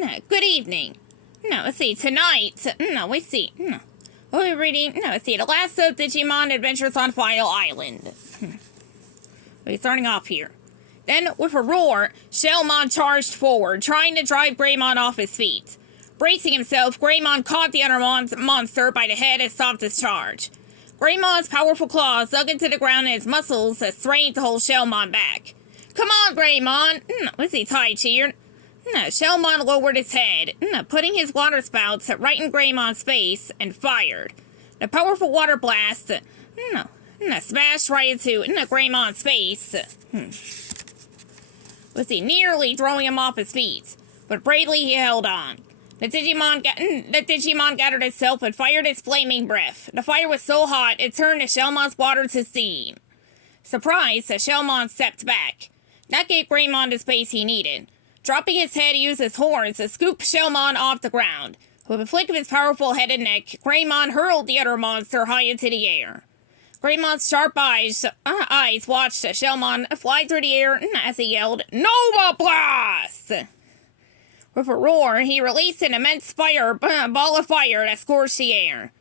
Good evening. Let's see, tonight, let's see, we'll be reading, let's see, the last of Digimon Adventures on Final Island. We're starting off here. Then, with a roar, Shellmon charged forward, trying to drive Greymon off his feet. Bracing himself, Greymon caught the other monster by the head and stopped his charge. Greymon's powerful claws dug into the ground and his muscles strained to hold Shellmon back. Come on, Greymon! Let's see, Tai cheered. Shellmon lowered his head, putting his water spouts right in Greymon's face, and fired. The powerful water blast smashed right into Greymon's face. Was he nearly throwing him off his feet? But bravely he held on. The Digimon gathered itself and fired its flaming breath. The fire was so hot it turned the Shellmon's water to steam. Surprised, the Shellmon stepped back. That gave Greymon the space he needed. Dropping his head, he used his horns to scoop Shellmon off the ground. With a flick of his powerful head and neck, Greymon hurled the other monster high into the air. Greymon's sharp eyes watched Shellmon fly through the air as he yelled, Nova Blast! With a roar, he released an immense ball of fire that scorched the air.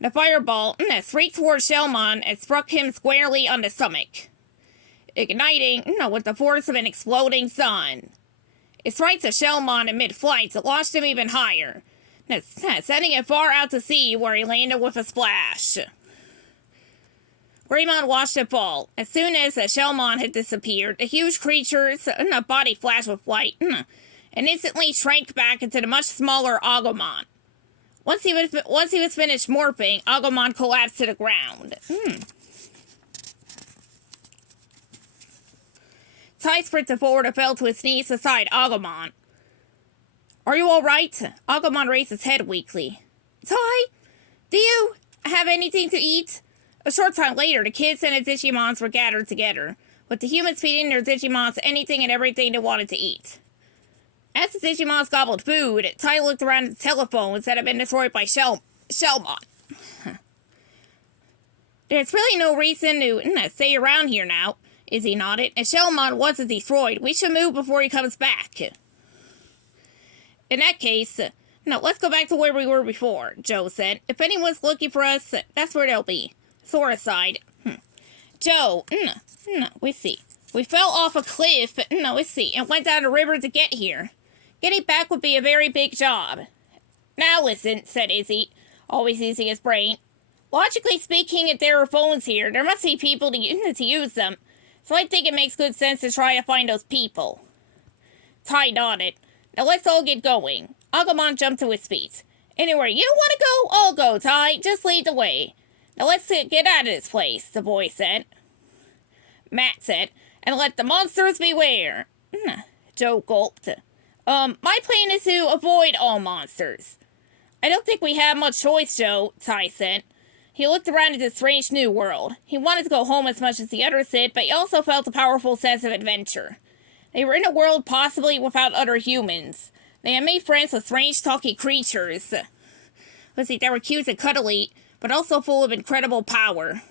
The fireball streaked toward Shellmon and struck him squarely on the stomach, igniting with the force of an exploding sun. It strikes a Shellmon in mid-flight to launch him even higher, sending it far out to sea where he landed with a splash. Greymon watched it fall. As soon as the Shellmon had disappeared, the huge creature's body flashed with light and instantly shrank back into the much smaller Agumon. Once he was finished morphing, Agumon collapsed to the ground. Tai sprinted forward and fell to his knees beside Agumon. Are you all right? Agumon raised his head weakly. Tai, do you have anything to eat? A short time later, the kids and the Digimons were gathered together, with the humans feeding their Digimons anything and everything they wanted to eat. As the Digimons gobbled food, Tai looked around at the telephones that had been destroyed by Shellmon. There's really no reason to stay around here now, Izzy nodded. If Shellmon wasn't destroyed, we should move before he comes back. In that case, let's go back to where we were before, Joe said. If anyone's looking for us, that's where they'll be. Sora sighed. Joe, we see. We fell off a cliff, we see, and went down a river to get here. Getting back would be a very big job. Now listen, said Izzy, always using his brain. Logically speaking, if there are phones here, there must be people to use them. So I think it makes good sense to try to find those people. Tai nodded. Now let's all get going. Agumon jumped to his feet. Anywhere you want to go, I'll go, Tai. Just lead the way. Now let's get out of this place, the boy said. Matt said, and let the monsters beware. Joe gulped. My plan is to avoid all monsters. I don't think we have much choice, Joe, Tai said. He looked around at this strange new world. He wanted to go home as much as the others did, but he also felt a powerful sense of adventure. They were in a world possibly without other humans. They had made friends with strange talking creatures. Let's see, they were cute and cuddly, but also full of incredible power.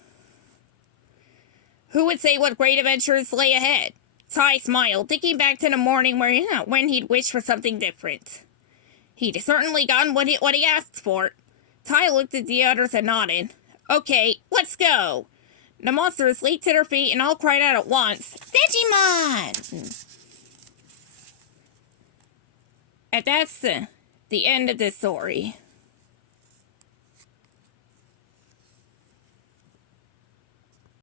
Who would say what great adventures lay ahead? Tai smiled, thinking back to the morning when he'd wished for something different. He'd certainly gotten what he asked for. Tai looked at the others and nodded. Okay, let's go. The monsters leaped to their feet and all cried out at once, Digimon! And that's the end of this story.